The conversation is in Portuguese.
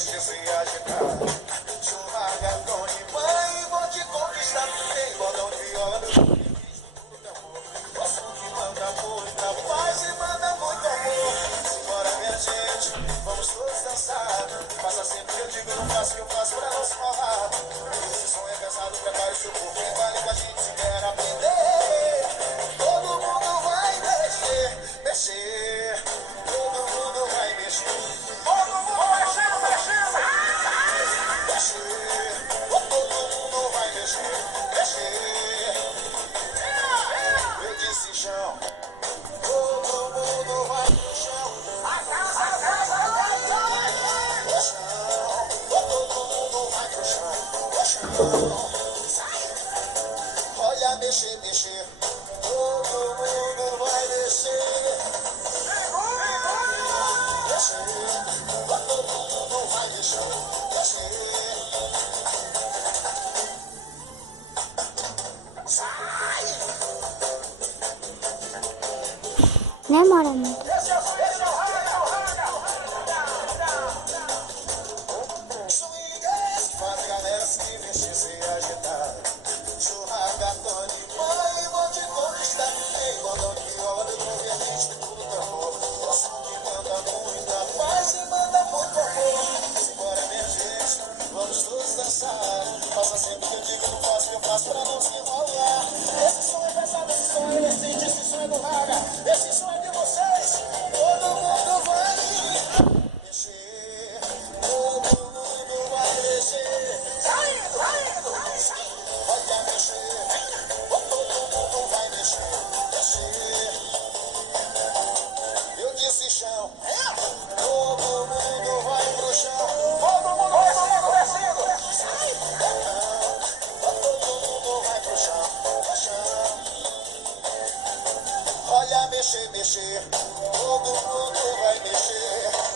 mexer sem agitar. Churraga, Tony, mãe, vou te conquistar. Tem botão de viola, meu filho, tudo é amor. Gosto que manda muita paz e manda muito amor. Simbora, minha gente, vamos todos dançar. Faça sempre que eu digo, não faço o que eu faço pra não se falar. Esse som é pesado, prepare o seu corpo, vem vale com a gente se quer aprender. Todo mundo vai mexer, mexer. Todo mundo vai mexer. Todo mundo mexendo, mexendo. Mexer. Todo mundo vai mexer, mexer. Eu disse chão. Todo mundo vai pro chão. Pro chão. Todo mundo vai pro chão. Pro chão. Olha, mexer, mexer. Todo mundo vai mexer. Mexer. Todo mundo vai mexer. Mexer. Né, Morena? Swingers, faz a galera se mexer sem agitar. Churraga, Tony, mãe, vou te conquistar. Tem botão de viola, meu conveniente, tudo tambor. Gosto que manda muita paz e manda muito amor. Simbora, minha gente, vamos todos dançar. Faça sempre que eu digo, não faço o que eu faço pra não se enrolar. Esse som é pesado, esse som é emergente, esse som é do raga. Esse som é de vocês. Todo mundo vai mexer. Todo mundo vai mexer. Saindo, saindo. Olha, mexer. Todo mundo vai mexer. Mexer. Eu disse chão. Todo mundo vai pro chão. Todo mundo descendo. Todo mundo vai pro chão. Pro chão. Olha, mexer, mexer. Todo mundo vai mexer.